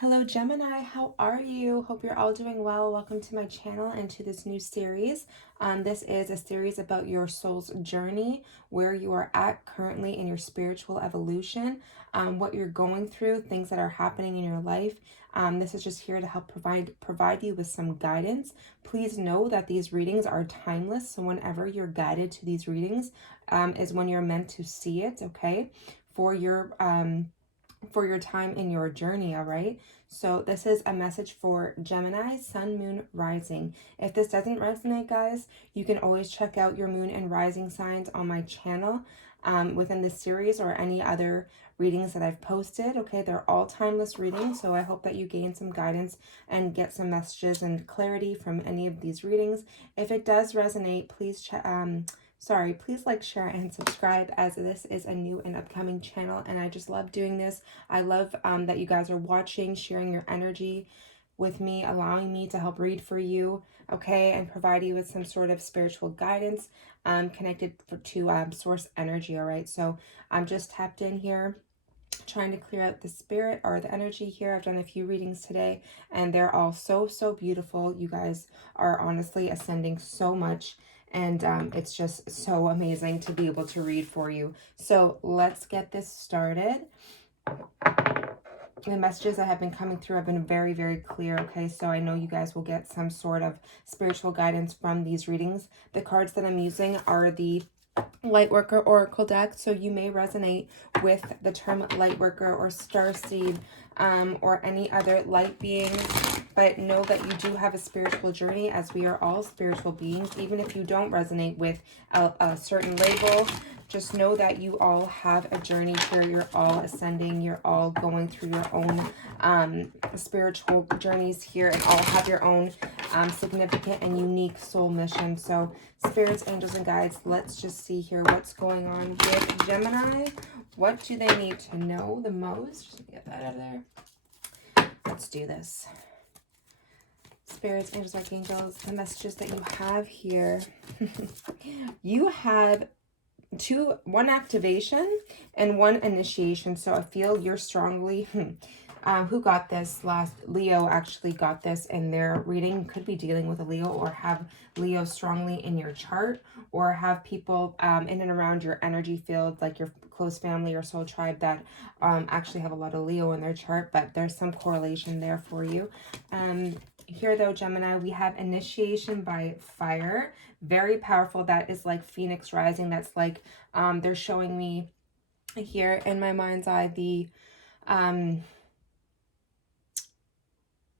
Hello Gemini, how are you? Hope you're all doing well. Welcome to my channel and to this new series. This is a series about your soul's journey, where you are at currently in your spiritual evolution, what you're going through, things that are happening in your life. This is just here to help provide you with some guidance. Please know that these readings are timeless, so whenever you're guided to these readings is when you're meant to see it, okay? For your time in your journey, all right? So this is a message for Gemini, Sun, Moon, Rising. If this doesn't resonate, guys, you can always check out your Moon and Rising signs on my channel within this series or any other readings that I've posted, okay? They're all timeless readings, so I hope that you gain some guidance and get some messages and clarity from any of these readings. If it does resonate, please please like, share, and subscribe, as this is a new and upcoming channel, and I just love doing this. I love that you guys are watching, sharing your energy with me, allowing me to help read for you, okay, and provide you with some sort of spiritual guidance connected to source energy, all right? So I'm just tapped in here, trying to clear out the spirit or the energy here. I've done a few readings today, and they're all so beautiful. You guys are honestly ascending so much, and it's just so amazing to be able to read for you. So let's get this started. The messages that have been coming through have been very clear, okay? So I know you guys will get some sort of spiritual guidance from these readings. The cards that I'm using are the Lightworker Oracle deck, so you may resonate with the term Lightworker or Starseed or any other light beings, but know that you do have a spiritual journey, as we are all spiritual beings. Even if you don't resonate with a certain label, just know that you all have a journey here. You're all ascending. You're all going through your own spiritual journeys here, and all have your own significant and unique soul mission. So spirits, angels, and guides, let's just see here what's going on with Gemini. What do they need to know the most? Just get that out of there. Let's do this. Spirits, angels, archangels, the messages that you have here. You have one activation and one initiation. So I feel you're strongly who got this last? Leo actually got this in their reading. Could be dealing with a Leo, or have Leo strongly in your chart, or have people in and around your energy field, like your close family or soul tribe, that actually have a lot of Leo in their chart, but there's some correlation there for you. Here though, Gemini, we have initiation by fire. Very powerful. That is like Phoenix rising. That's like they're showing me here in my mind's eye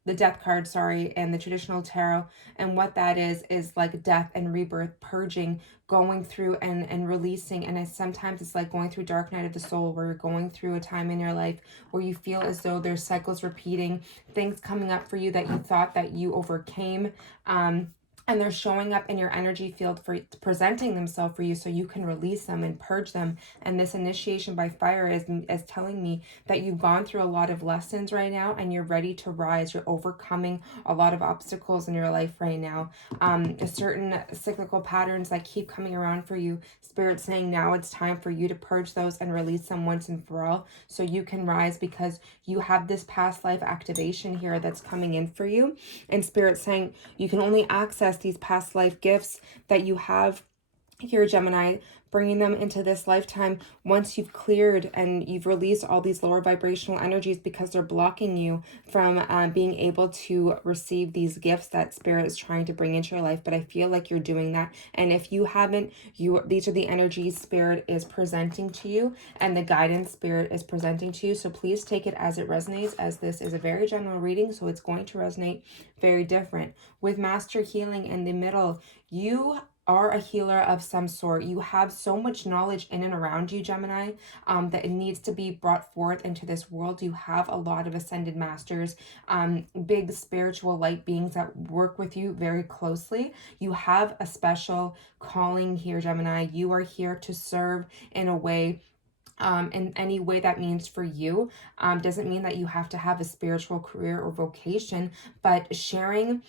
the death card, sorry, and the traditional tarot. And what that is like death and rebirth, purging, going through and releasing. And sometimes it's like going through dark night of the soul, where you're going through a time in your life where you feel as though there's cycles repeating, things coming up for you that you thought that you overcame, and they're showing up in your energy field, for presenting themselves for you, so you can release them and purge them. And this initiation by fire is telling me that you've gone through a lot of lessons right now, and you're ready to rise. You're overcoming a lot of obstacles in your life right now. Certain cyclical patterns that keep coming around for you. Spirit saying now it's time for you to purge those and release them once and for all, so you can rise, because you have this past life activation here that's coming in for you. And Spirit saying you can only access these past life gifts that you have here, Gemini, bringing them into this lifetime once you've cleared and you've released all these lower vibrational energies, because they're blocking you from being able to receive these gifts that Spirit is trying to bring into your life. But I feel like you're doing that, and if you haven't, these are the energies Spirit is presenting to you, and the guidance Spirit is presenting to you. So please take it as it resonates, as this is a very general reading, so it's going to resonate very different. With Master Healing in the middle, you are a healer of some sort. You have so much knowledge in and around you, Gemini, that it needs to be brought forth into this world. You have a lot of ascended masters, big spiritual light beings that work with you very closely. You have a special calling here, Gemini. You are here to serve in a way in any way that means for you. Doesn't mean that you have to have a spiritual career or vocation, but sharing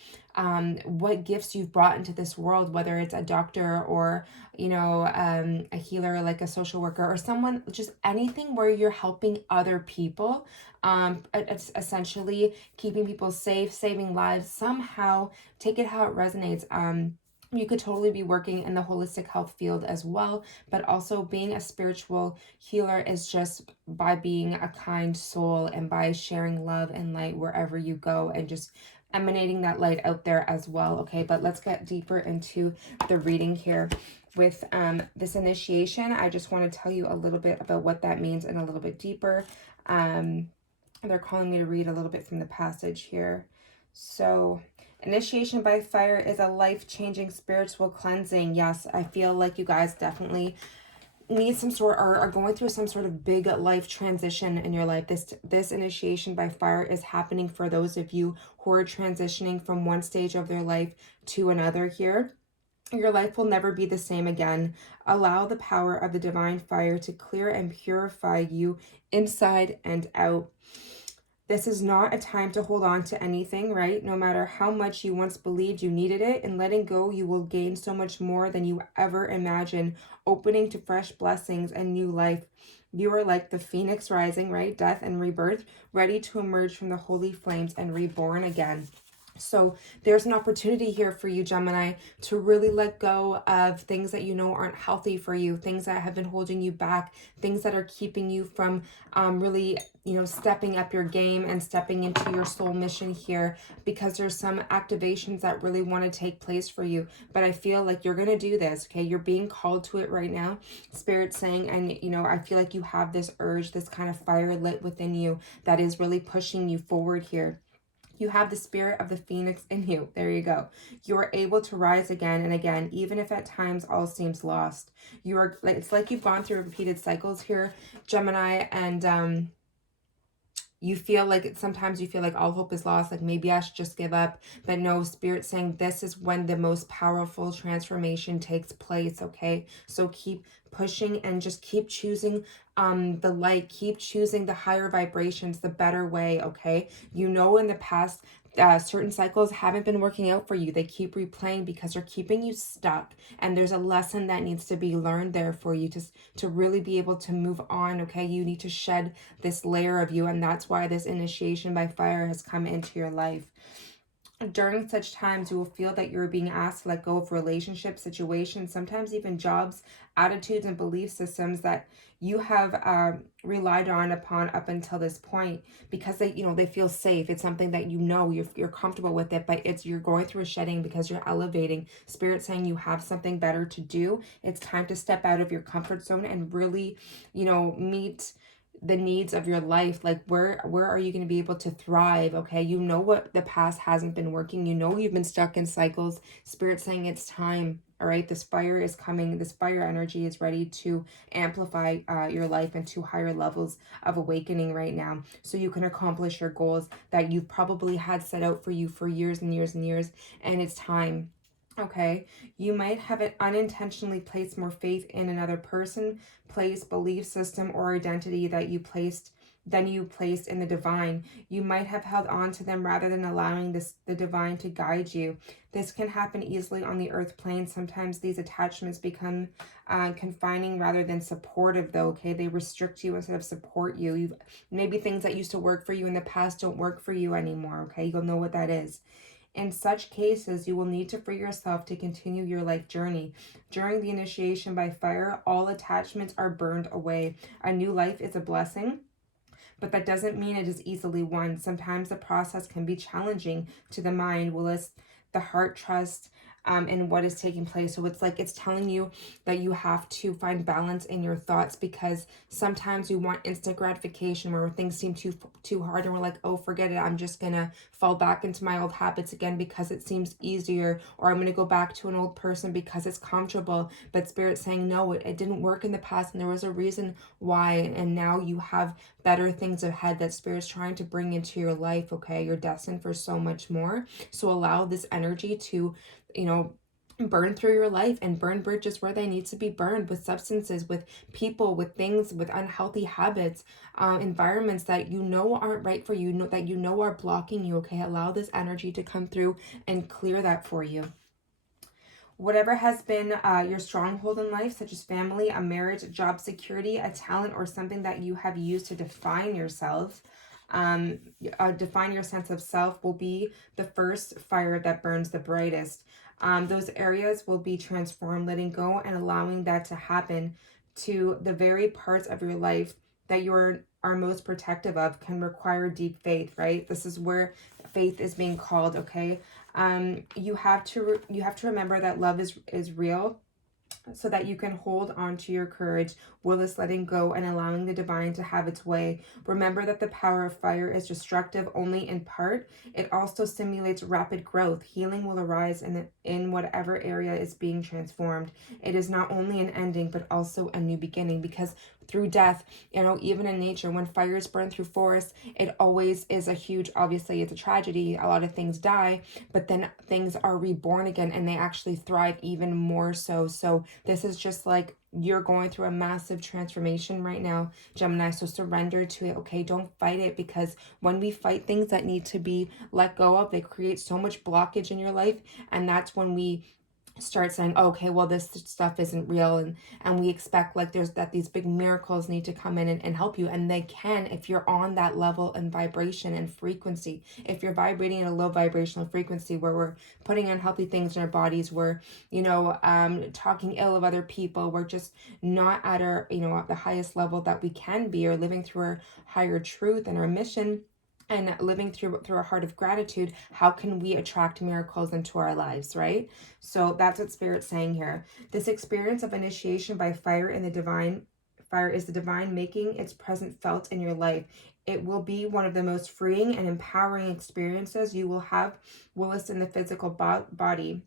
what gifts you've brought into this world, whether it's a doctor or, a healer, like a social worker or someone, just anything where you're helping other people, it's essentially keeping people safe, saving lives, somehow, take it how it resonates. You could totally be working in the holistic health field as well, but also being a spiritual healer is just by being a kind soul and by sharing love and light wherever you go and just emanating that light out there as well. Okay, but let's get deeper into the reading here. With this initiation, I just want to tell you a little bit about what that means and a little bit deeper. They're calling me to read a little bit from the passage here. So, initiation by fire is a life-changing spiritual cleansing. Yes, I feel like you guys definitely need some sort, or are going through some sort of big life transition in your life. This initiation by fire is happening for those of you who are transitioning from one stage of their life to another here. Your life will never be the same again. Allow the power of the divine fire to clear and purify you inside and out. This is not a time to hold on to anything, right? No matter how much you once believed you needed it, in letting go, you will gain so much more than you ever imagined, opening to fresh blessings and new life. You are like the phoenix rising, right? Death and rebirth, ready to emerge from the holy flames and reborn again. So there's an opportunity here for you, Gemini, to really let go of things that you know aren't healthy for you, things that have been holding you back, things that are keeping you from really, stepping up your game and stepping into your soul mission here, because there's some activations that really want to take place for you. But I feel like you're going to do this, okay? You're being called to it right now. Spirit's saying, and, I feel like you have this urge, this kind of fire lit within you that is really pushing you forward here. You have the spirit of the phoenix in you. There you go. You are able to rise again and again, even if at times all seems lost. You are, it's like you've gone through repeated cycles here, Gemini, and you feel like sometimes you feel like all hope is lost, like maybe I should just give up. But no, Spirit saying this is when the most powerful transformation takes place, okay? So keep pushing and just keep choosing the light, keep choosing the higher vibrations, the better way, okay? In the past, certain cycles haven't been working out for you. They keep replaying because they're keeping you stuck, and there's a lesson that needs to be learned there for you to really be able to move on, okay? You need to shed this layer of you, and that's why this initiation by fire has come into your life. During such times, you will feel that you're being asked to let go of relationships, situations, sometimes even jobs, attitudes, and belief systems that you have relied upon up until this point, because they feel safe. It's something that you're comfortable with it, but you're going through a shedding because you're elevating. Spirit saying you have something better to do. It's time to step out of your comfort zone and really, meet the needs of your life. Like where are you going to be able to thrive? Okay, what the past hasn't been working, you've been stuck in cycles. Spirit saying it's time. All right, this fire is coming. This fire energy is ready to amplify your life into higher levels of awakening right now, so you can accomplish your goals that you've probably had set out for you for years and years and years. And it's time. Okay, you might have unintentionally placed more faith in another person, place, belief system, or identity than you placed in the divine. You might have held on to them rather than allowing the divine to guide you. This can happen easily on the earth plane. Sometimes these attachments become confining rather than supportive, though. Okay, they restrict you instead of support you. Maybe things that used to work for you in the past don't work for you anymore. Okay, you'll know what that is. In such cases, you will need to free yourself to continue your life journey. During the initiation by fire, all attachments are burned away. A new life is a blessing, but that doesn't mean it is easily won. Sometimes the process can be challenging to the mind, whilst the heart trusts in what is taking place. So it's telling you that you have to find balance in your thoughts, because sometimes we want instant gratification where things seem too hard and we're like, oh, forget it, I'm just gonna fall back into my old habits again because it seems easier, or I'm gonna go back to an old person because it's comfortable. But Spirit's saying no, it didn't work in the past, and there was a reason why, and now you have better things ahead that Spirit's trying to bring into your life. Okay, you're destined for so much more. So allow this energy to burn through your life and burn bridges where they need to be burned, with substances, with people, with things, with unhealthy habits, environments that you know aren't right for you, that you know are blocking you. Okay, allow this energy to come through and clear that for you. Whatever has been your stronghold in life, such as family, a marriage, job security, a talent, or something that you have used to define yourself, define your sense of self, will be the first fire that burns the brightest. Those areas will be transformed, letting go and allowing that to happen. To the very parts of your life that you are most protective of can require deep faith, right? This is where faith is being called, okay? You have to remember that love is real, so that you can hold on to your courage, Willis, letting go and allowing the divine to have its way. Remember that the power of fire is destructive only in part. It also stimulates rapid growth. Healing will arise in whatever area is being transformed. It is not only an ending, but also a new beginning, because through death, even in nature, when fires burn through forests, it always is a huge, obviously it's a tragedy. A lot of things die, but then things are reborn again and they actually thrive even more so. So this is just like you're going through a massive transformation right now, Gemini. So surrender to it, okay? Don't fight it, because when we fight things that need to be let go of, they create so much blockage in your life. And that's when we start saying, okay, well, this stuff isn't real, and we expect like these big miracles need to come in and help you, and they can if you're on that level and vibration and frequency. If you're vibrating at a low vibrational frequency where we're putting unhealthy things in our bodies, we're talking ill of other people, we're just not at our at the highest level that we can be, or living through our higher truth and our mission, and living through a heart of gratitude, how can we attract miracles into our lives, right? So that's what Spirit's saying here. This experience of initiation by fire in the divine, fire is the divine making its presence felt in your life. It will be one of the most freeing and empowering experiences you will have, Willis, in the physical body.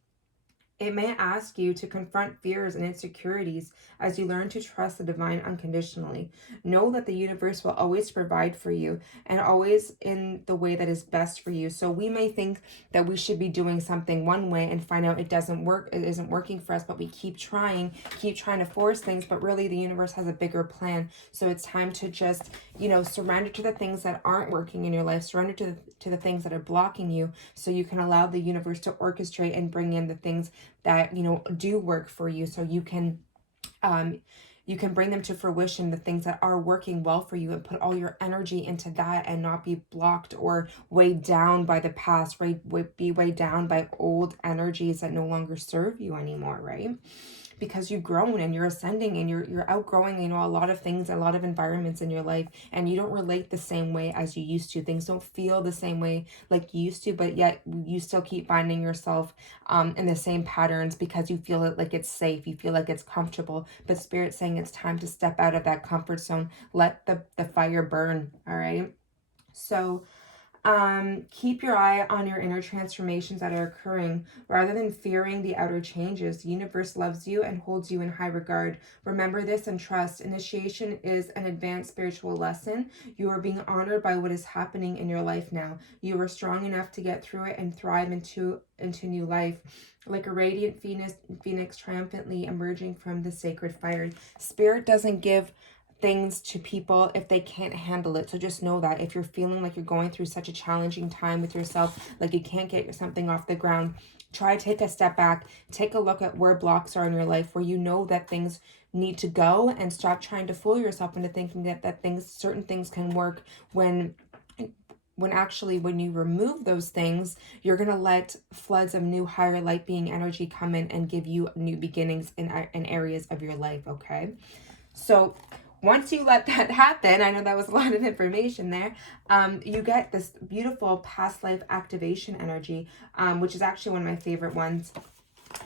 It may ask you to confront fears and insecurities as you learn to trust the divine unconditionally. Know that the universe will always provide for you, and always in the way that is best for you. So we may think that we should be doing something one way and find out it doesn't work, it isn't working for us, but we keep trying to force things, but really the universe has a bigger plan. So it's time to just, surrender to the things that aren't working in your life, surrender to the things that are blocking you, so you can allow the universe to orchestrate and bring in the things that do work for you, so you can bring them to fruition, the things that are working well for you, and put all your energy into that, and not be blocked or weighed down by the past, right? Be weighed down by old energies that no longer serve you anymore, right? Because you've grown and you're ascending and you're outgrowing, a lot of things, a lot of environments in your life, and you don't relate the same way as you used to. Things don't feel the same way like you used to, but yet you still keep finding yourself in the same patterns, because you feel it like it's safe, you feel like it's comfortable. But Spirit's saying it's time to step out of that comfort zone. Let the fire burn, all right? So keep your eye on your inner transformations that are occurring rather than fearing the outer changes. The universe loves you and holds you in high regard. Remember this and trust. Initiation is an advanced spiritual lesson. You are being honored by what is happening in your life now. You are strong enough to get through it and thrive into new life. Like a radiant phoenix triumphantly emerging from the sacred fire. Spirit doesn't give things to people if they can't handle it. So just know that if you're feeling like you're going through such a challenging time with yourself, like you can't get something off the ground, try to take a step back, take a look at where blocks are in your life, where you know that things need to go, and stop trying to fool yourself into thinking that certain things can work, when actually when you remove those things, you're going to let floods of new higher light being energy come in and give you new beginnings in areas of your life, okay? So once you let that happen, I know that was a lot of information there, you get this beautiful past life activation energy, which is actually one of my favorite ones.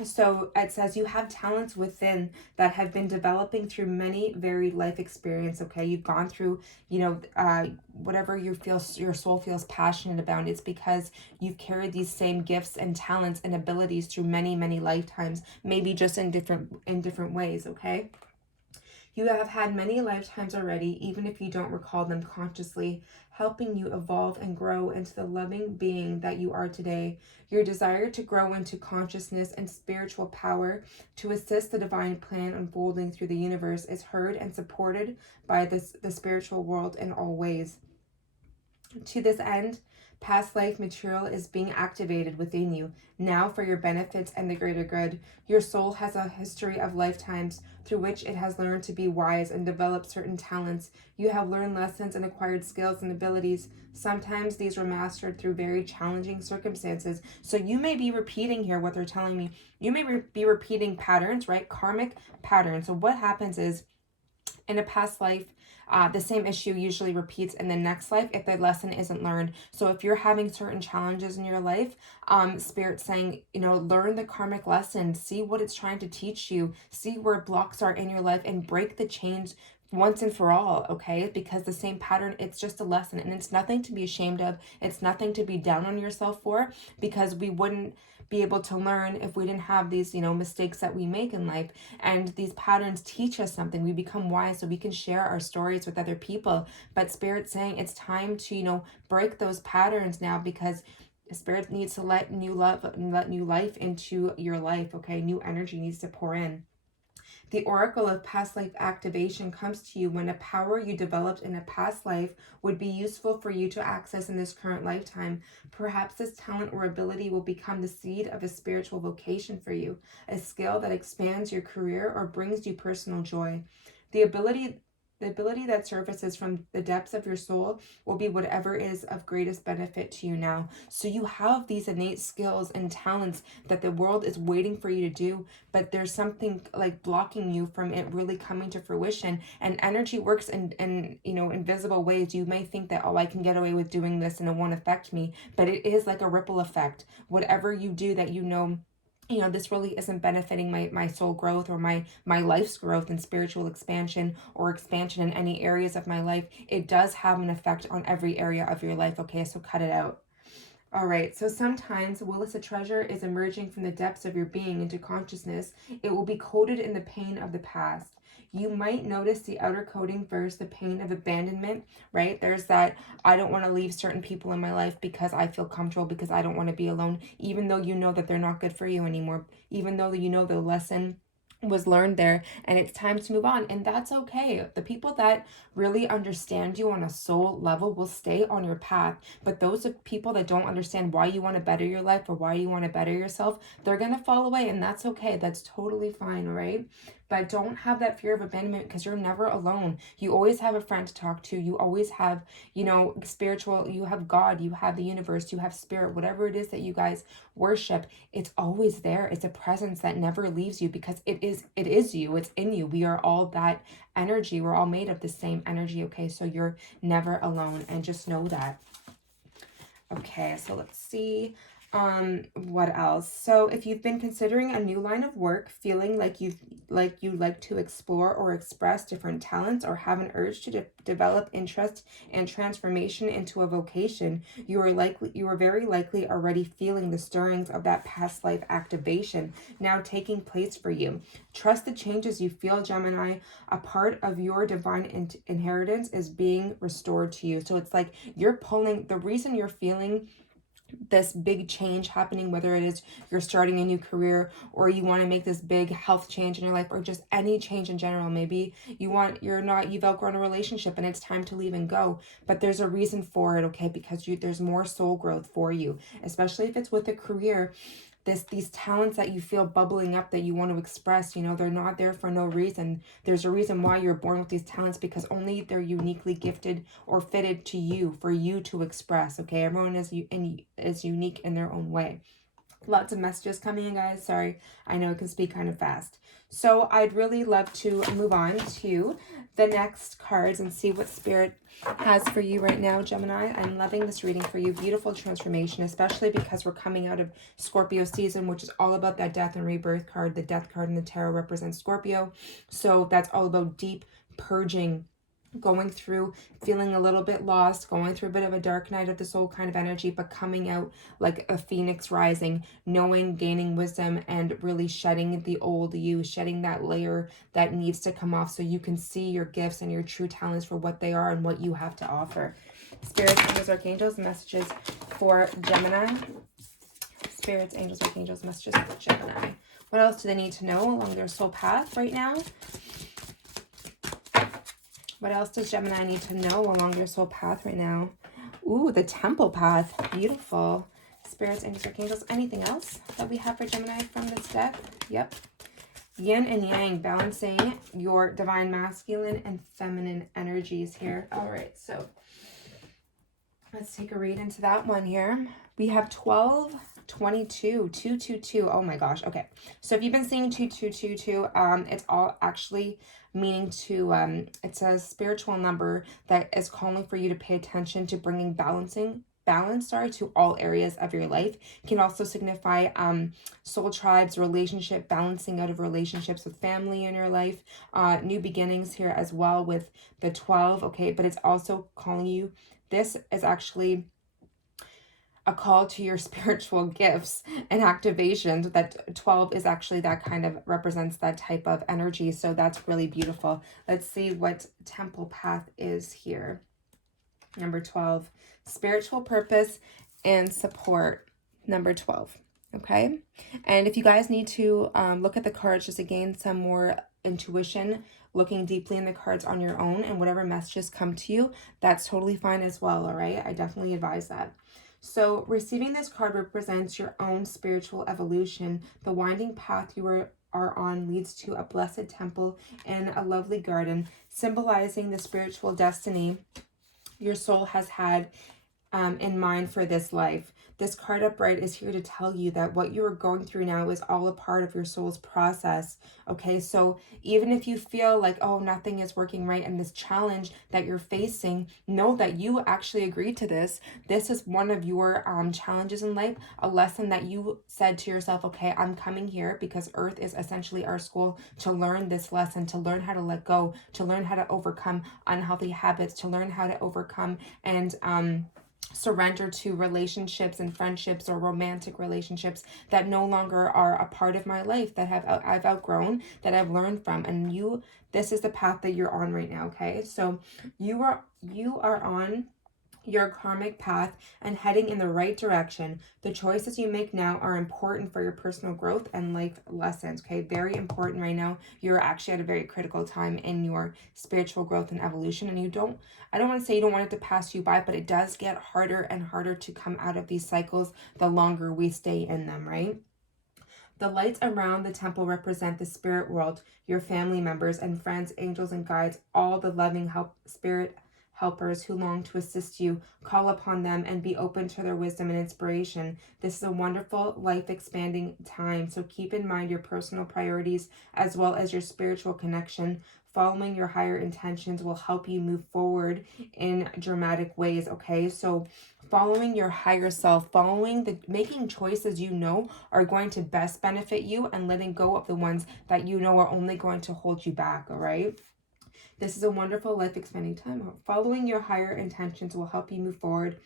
So it says you have talents within that have been developing through many varied life experience, okay? You've gone through, whatever your soul feels passionate about. It's because you've carried these same gifts and talents and abilities through many, many lifetimes, maybe just in different ways, okay? You have had many lifetimes already, even if you don't recall them consciously. helping you evolve and grow into the loving being that you are today. Your desire to grow into consciousness and spiritual power to assist the divine plan unfolding through the universe is heard and supported by the spiritual world in all ways. To this end, past life material is being activated within you now for your benefits and the greater good. Your soul has a history of lifetimes through which it has learned to be wise and developed certain talents. You have learned lessons and acquired skills and abilities. Sometimes these were mastered through very challenging circumstances. So you may be repeating here what they're telling me. You may be repeating patterns, right? Karmic patterns. So what happens is, in a past life, the same issue usually repeats in the next life if the lesson isn't learned. So if you're having certain challenges in your life, Spirit's saying, learn the karmic lesson, see what it's trying to teach you, see where blocks are in your life, and break the chains once and for all, okay? Because the same pattern, it's just a lesson, and it's nothing to be ashamed of. It's nothing to be down on yourself for, because we wouldn't be able to learn if we didn't have these, mistakes that we make in life. And these patterns teach us something. We become wise so we can share our stories with other people. But Spirit's saying it's time to, break those patterns now, because Spirit needs to let new love and let new life into your life, okay? New energy needs to pour in. The oracle of past life activation comes to you when a power you developed in a past life would be useful for you to access in this current lifetime. Perhaps this talent or ability will become the seed of a spiritual vocation for you, a skill that expands your career or brings you personal joy. The ability that surfaces from the depths of your soul will be whatever is of greatest benefit to you now. So you have these innate skills and talents that the world is waiting for you to do, but there's something like blocking you from it really coming to fruition. And energy works in invisible ways. You may think that, I can get away with doing this and it won't affect me, but it is like a ripple effect. Whatever you do that this really isn't benefiting my soul growth or my life's growth and spiritual expansion or expansion in any areas of my life, it does have an effect on every area of your life. Okay, so cut it out. All right, so sometimes, while a treasure is emerging from the depths of your being into consciousness, it will be coated in the pain of the past. You might notice the outer coating first, the pain of abandonment, right? There's that, I don't want to leave certain people in my life because I feel comfortable, because I don't want to be alone, even though you know that they're not good for you anymore, even though you know the lesson was learned there and it's time to move on. And that's okay. The people that really understand you on a soul level will stay on your path, but those of people that don't understand why you want to better your life or why you want to better yourself, they're going to fall away, and that's okay. That's totally fine. All right, but don't have that fear of abandonment, because you're never alone. You always have a friend to talk to. You always have spiritual, you have God, you have the universe, you have spirit, whatever it is that you guys worship. It's always there. It's a presence that never leaves you, because it is you. It's in you. We are all that energy. We're all made of the same energy. Okay, so you're never alone, and just know that. Okay, so let's see. What else? So if you've been considering a new line of work, feeling like you'd like to explore or express different talents, or have an urge to develop interest and transformation into a vocation, you are very likely already feeling the stirrings of that past life activation now taking place for you. Trust the changes you feel, Gemini. A part of your divine inheritance is being restored to you. So it's like you're pulling, the reason you're feeling this big change happening, whether it is you're starting a new career, or you want to make this big health change in your life, or just any change in general. Maybe you've outgrown a relationship and it's time to leave and go, but there's a reason for it, okay? Because there's more soul growth for you, especially if it's with a career. These talents that you feel bubbling up that you want to express, they're not there for no reason. There's a reason why you're born with these talents, because only they're uniquely gifted or fitted to you, for you to express, okay? Everyone is unique in their own way. Lots of messages coming in, guys. Sorry, I know it can speak kind of fast. So I'd really love to move on to the next cards and see what Spirit has for you right now, Gemini. I'm loving this reading for you. Beautiful transformation, especially because we're coming out of Scorpio season, which is all about that death and rebirth card. The death card in the tarot represents Scorpio. So that's all about deep purging, going through, feeling a little bit lost, going through a bit of a dark night of the soul kind of energy, but coming out like a phoenix rising, knowing, gaining wisdom, and really shedding the old you, shedding that layer that needs to come off so you can see your gifts and your true talents for what they are and what you have to offer. Spirits, angels, archangels, messages for Gemini. Spirits, angels, archangels, messages for Gemini. What else do they need to know along their soul path right now? What else does Gemini need to know along their soul path right now? Ooh, the temple path. Beautiful. Spirits, angels, archangels. Anything else that we have for Gemini from this deck? Yep. Yin and yang, balancing your divine masculine and feminine energies here. All right, so let's take a read into that one here. We have 12, 22, 222. Oh my gosh. Okay. So if you've been seeing 2222, it's all actually meaning to, it's a spiritual number that is calling for you to pay attention to bringing balance to all areas of your life. It can also signify soul tribes, relationship, balancing out of relationships with family in your life, new beginnings here as well with the 12. Okay. But it's also calling you, this is actually a call to your spiritual gifts and activations. That 12 is actually that kind of represents that type of energy. So that's really beautiful. Let's see what temple path is here. Number 12, spiritual purpose and support. Number 12. Okay. And if you guys need to look at the cards just to gain some more intuition, looking deeply in the cards on your own, and whatever messages come to you, that's totally fine as well. All right. I definitely advise that. So receiving this card represents your own spiritual evolution. The winding path you are on leads to a blessed temple and a lovely garden, symbolizing the spiritual destiny your soul has had in mind for this life. This card upright is here to tell you that what you are going through now is all a part of your soul's process. Okay, so even if you feel like, oh, nothing is working right in this challenge that you're facing, know that you actually agreed to this. This is one of your challenges in life, a lesson that you said to yourself, okay, I'm coming here because Earth is essentially our school to learn this lesson, to learn how to let go, to learn how to overcome unhealthy habits, to learn how to overcome and surrender to relationships and friendships or romantic relationships that no longer are a part of my life, that I've outgrown, that I've learned from. And this is the path that you're on right now. Okay, so you are on your karmic path and heading in the right direction. The choices you make now are important for your personal growth and life lessons. Okay, very important right now. You're actually at a very critical time in your spiritual growth and evolution, and I don't want to say you don't want it to pass you by, but it does get harder and harder to come out of these cycles the longer we stay in them, right? The lights around the temple represent the spirit world, your family members and friends, angels and guides, all the loving spirit helpers who long to assist you. Call upon them and be open to their wisdom and inspiration. This is a wonderful, life-expanding time, so keep in mind your personal priorities as well as your spiritual connection. Following your higher intentions will help you move forward in dramatic ways, okay? So following your higher self, making choices you know are going to best benefit you, and letting go of the ones that you know are only going to hold you back, all right? This is a wonderful life-expanding time. Following your higher intentions will help you move forward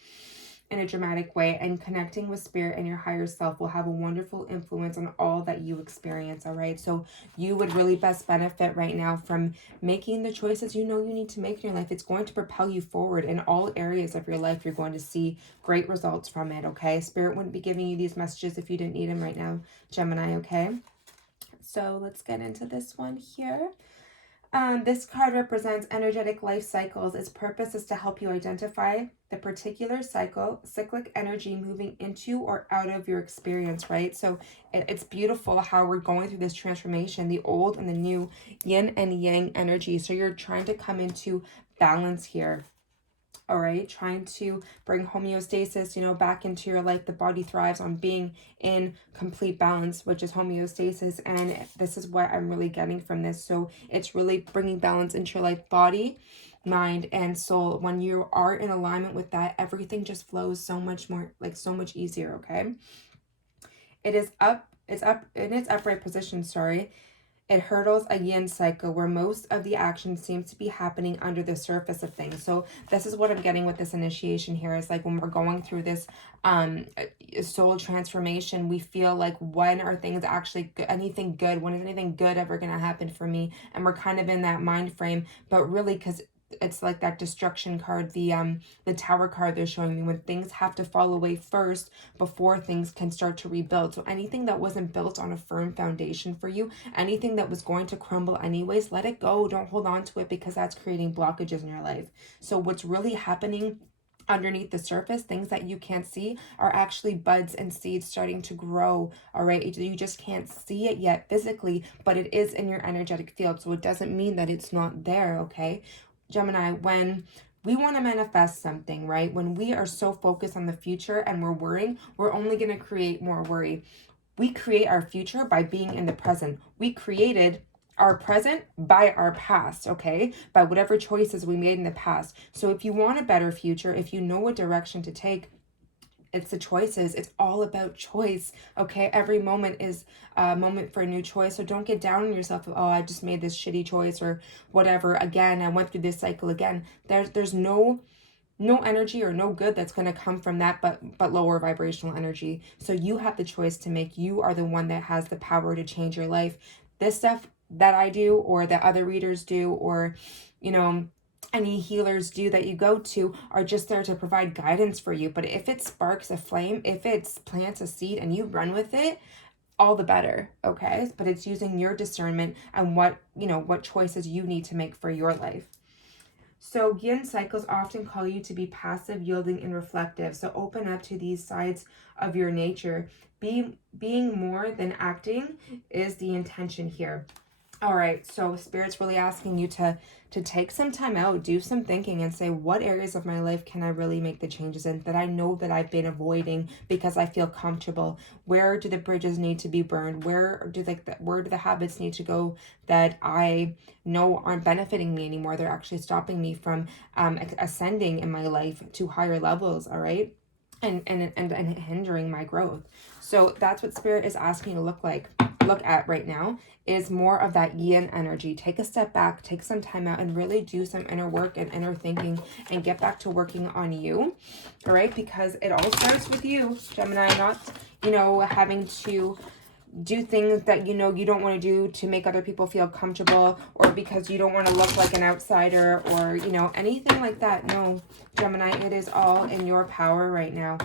in a dramatic way, and connecting with spirit and your higher self will have a wonderful influence on all that you experience, all right? So you would really best benefit right now from making the choices you know you need to make in your life. It's going to propel you forward in all areas of your life. You're going to see great results from it, okay? Spirit wouldn't be giving you these messages if you didn't need them right now, Gemini, okay? So let's get into this one here. This card represents energetic life cycles. Its purpose is to help you identify the particular cyclic energy moving into or out of your experience, right? So it's beautiful how we're going through this transformation, the old and the new, yin and yang energy. So you're trying to come into balance here. All right, trying to bring homeostasis, back into your life. The body thrives on being in complete balance, which is homeostasis. And this is what I'm really getting from this. So it's really bringing balance into your life, body, mind, and soul. When you are in alignment with that, everything just flows so much more, so much easier, okay? It's in its upright position, sorry. It hurdles a yin cycle where most of the action seems to be happening under the surface of things. So this is what I'm getting with this initiation here, is when we're going through this soul transformation, we feel like, when are things actually anything good? When is anything good ever going to happen for me? And we're kind of in that mind frame, but really, because it's like that destruction card, the Tower card they're showing me, when things have to fall away first before things can start to rebuild. So anything that wasn't built on a firm foundation for you, anything that was going to crumble anyways, let it go. Don't hold on to it, because that's creating blockages in your life. So what's really happening underneath the surface, things that you can't see, are actually buds and seeds starting to grow. All right, you just can't see it yet physically, but it is in your energetic field, so it doesn't mean that it's not there. Okay, Gemini, when we want to manifest something, right, when we are so focused on the future and we're worrying, we're only going to create more worry. We create our future by being in the present. We created our present by our past, okay? By whatever choices we made in the past. So if you want a better future, if you know what direction to take, it's the choices. It's all about choice, okay? Every moment is a moment for a new choice. So don't get down on yourself. Oh, I just made this shitty choice or whatever. Again, I went through this cycle again. There's no energy or no good that's going to come from that, but lower vibrational energy. So you have the choice to make. You are the one that has the power to change your life. This stuff that I do, or that other readers do, or any healers do that you go to, are just there to provide guidance for you. But if it sparks a flame, if it plants a seed and you run with it, all the better, okay? But it's using your discernment and what choices you need to make for your life. So yin cycles often call you to be passive, yielding, and reflective. So open up to these sides of your nature. Being more than acting is the intention here. All right, so Spirit's really asking you to take some time out, do some thinking, and say, what areas of my life can I really make the changes in that I know that I've been avoiding because I feel comfortable? Where do the bridges need to be burned? Where do the habits need to go that I know aren't benefiting me anymore? They're actually stopping me from ascending in my life to higher levels, all right? And hindering my growth. So that's what Spirit is asking you to look at right now, is more of that yin energy. Take a step back, take some time out, and really do some inner work and inner thinking, and get back to working on you. All right, because it all starts with you, Gemini. Not having to do things that you don't want to do to make other people feel comfortable, or because you don't want to look like an outsider, or anything like that. No, Gemini, it is all in your power right now.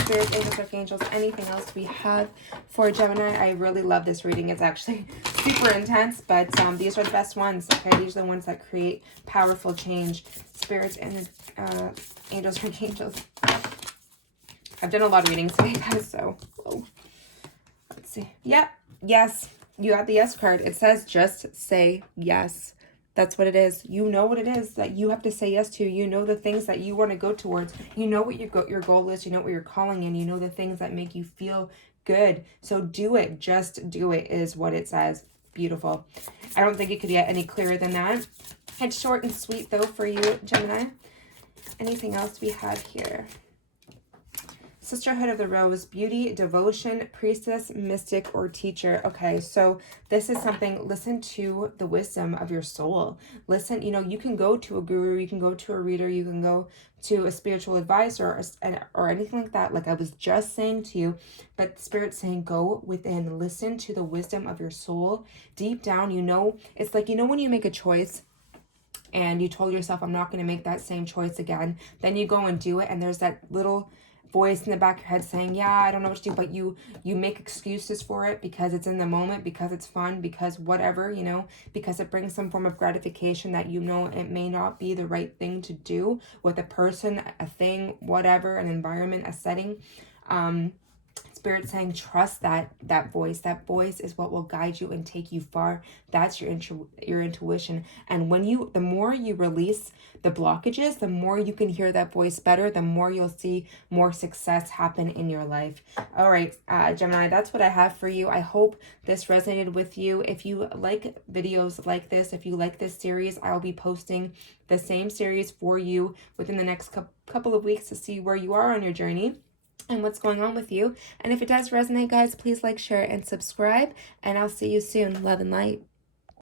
Spirits, angels, archangels, anything else we have for Gemini? I really love this reading. It's actually super intense, but these are the best ones, okay? These are the ones that create powerful change. Spirits and angels, archangels. I've done a lot of readings today, guys, so let's see. Yep, yes, you got the yes card. It says just say yes. That's what it is. You know what it is that you have to say yes to. You know the things that you want to go towards. You know what your goal is. You know what you're calling in. You know the things that make you feel good. So do it. Just do it is what it says. Beautiful. I don't think it could get any clearer than that. It's short and sweet, though, for you, Gemini. Anything else we have here? Sisterhood of the Rose, beauty, devotion, priestess, mystic, or teacher. Okay, so this is something, listen to the wisdom of your soul. Listen, you can go to a guru, you can go to a reader, you can go to a spiritual advisor or anything like that, like I was just saying to you, but Spirit's saying go within, listen to the wisdom of your soul. Deep down, it's like, when you make a choice, and you told yourself, I'm not going to make that same choice again. Then you go and do it, and there's that little voice in the back of your head saying, yeah, I don't know what to do, but you make excuses for it because it's in the moment, because it's fun, because whatever, because it brings some form of gratification that it may not be the right thing to do with a person, a thing, whatever, an environment, a setting. Spirit saying, trust that voice. That voice is what will guide you and take you far. That's your intuition. And the more you release the blockages, the more you can hear that voice better, the more you'll see more success happen in your life. All right, Gemini, that's what I have for you. I hope this resonated with you. If you like videos like this, if you like this series, I'll be posting the same series for you within the next couple of weeks to see where you are on your journey and what's going on with you. And if it does resonate, guys, please like, share, and subscribe. And I'll see you soon. Love and light.